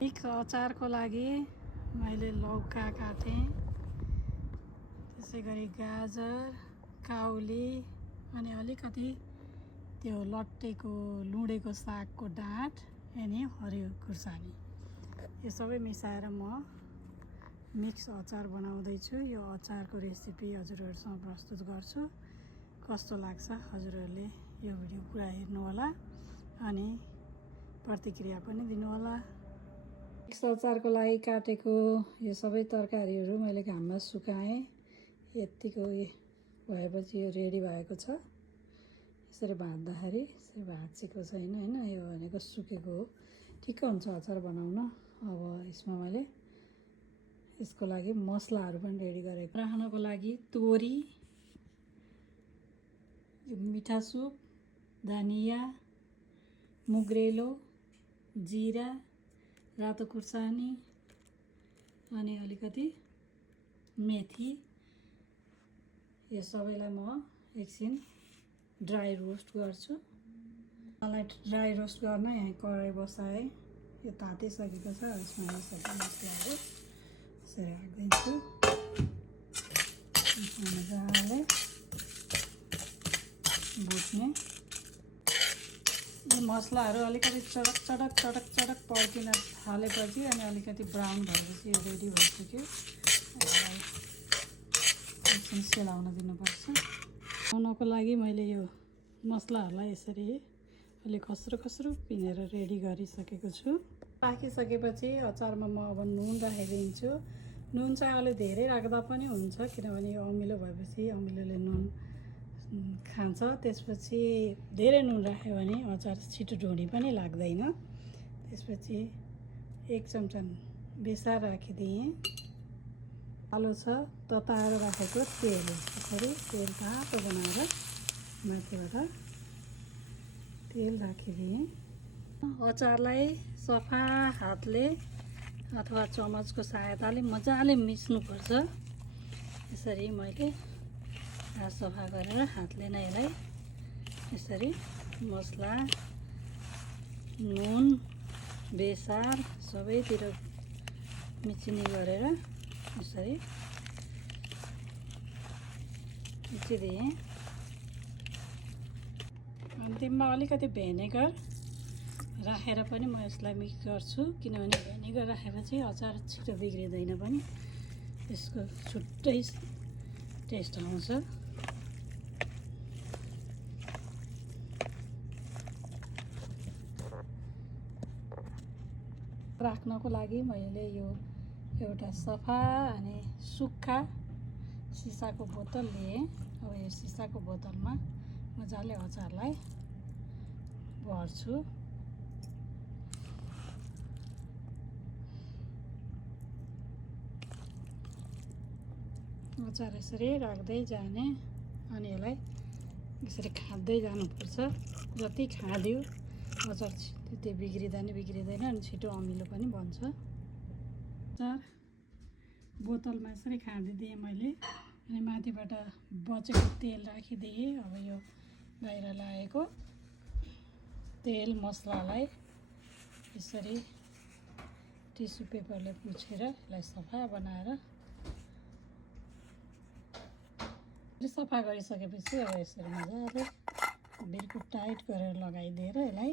Mix अचारको लागि मैले लौका काटेँ, त्यसै गरी गाजर, काउली अनि अलिकति त्यो लट्टेको लुँडेको सागको डाँठ अनि हरियो खुर्सानी यो सबै मिसाएर म मिक्स अचार बनाउँदैछु। यो अचारको रेसिपी हजुरहरूसँग प्रस्तुत गर्छु। कस्तो लाग्छ हजुरहरूले यो भिडियो पुरा हेर्नुहोला अनि प्रतिक्रिया पनि दिनुहोला। मिक्स अचारको लागि काटेको यो सबै तरकारीहरू मैले घाममा सुकाएँ। यतिको भएपछि यो रेडी भएको छ। यसरी भाज्दाखेरि यसरी भाँचेको छैन हैन, यो भनेको सुकेको हो। ठिक्क हुन्छ अचार बनाउन। अब यसमा मैले यसको लागि मसलाहरू पनि रेडी गरेको। राख्नको लागि तोरी, मिठा सुप, धनिया, मुग्रेलो, जिरा, रातो खुर्सानी अनि अलिकति मेथी, यो सबैलाई म एकछिन ड्राई रोस्ट गर्छु। मलाई ड्राई रोस्ट गर्न यहाँ कराई बसाएँ, यो तातिसकेको छ। यसमा यो सबै मसलाहरू यसरी राखिदिन्छु। मजाले भुट्ने। यो मसलाहरू अलिकति चटक चटक चटक चटक पड्किन थालेपछि अनि अलिकति ब्राउन भएपछि यो रेडी भइसक्यो। यसलाई एकछिन सेलाउन दिनुपर्छ। बनाउनको लागि मैले यो मसलाहरूलाई यसरी अलि खस्रो खस्रो पिनेर रेडी गरिसकेको छु। राखिसकेपछि अचारमा म अब नुन राखिदिन्छु। नुन चाहिँ अलि धेरै राख्दा पनि हुन्छ, किनभने यो अमिलो भएपछि अमिलोले नुन खान्छ। त्यसपछि धेरै नुन राख्यो भने अचार छिटो ढुँडी पनि लाग्दैन। त्यसपछि 1 चम्चा बेसार राखिदिएँ। आलु छ तताएर राखेको तेल, यसरी तेल तातो बनाएर माथिबाट तेल राखिदिएँ। अचारलाई सफा हातले अथवा चमचको सहायताले मजाले मिच्नुपर्छ। यसरी मैले हात सफा गरेर हातले नै यसलाई यसरी मसला, नुन, बेसार सबैतिर मिचिने गरेर यसरी मिचिदिएँ। अन्तिममा अलिकति भेनेगर राखेर पनि म यसलाई मिक्स गर्छु, किनभने भेनेगर राखेपछि अचार छिटो बिग्रिँदैन पनि, यसको छुट्टै टेस्ट आउँछ। राख्नको लागि मैले यो एउटा सफा अनि सुक्खा सिसाको बोतल लिएँ। अब यो सिसाको बोतलमा मजाले अचारलाई भर्छु। अचार यसरी राख्दै जाने अनि यसलाई यसरी खाँदै जानुपर्छ। जति खाँदियो अचार त्यति बिग्रिँदैन अनि छिटो अमिलो पनि बन्छ। अचार बोतलमा यसरी खाँदिदिएँ मैले अनि माथिबाट बचेको तेल राखिदिएँ। अब यो बाहिर लागेको तेल मसलालाई यसरी टिस्यु पेपरले पुछेर यसलाई सफा बनाएर सफा गरिसकेपछि अब यसरी मजाले बिल्कुल टाइट गरेर लगाइदिएर यसलाई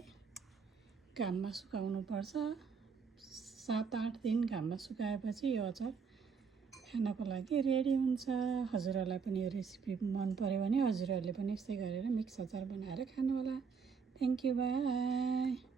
घाममा सुकाउनु पर्छ। 7-8 दिन घाममा सुकाएपछि यो अचार खानको लागि रेडी हुन्छ। हजुरहरूलाई पनि यो रेसिपी मन पर्यो भने हजुरहरूले पनि यस्तै गरेर मिक्स अचार बनाएर खानु होला। Thank you, by.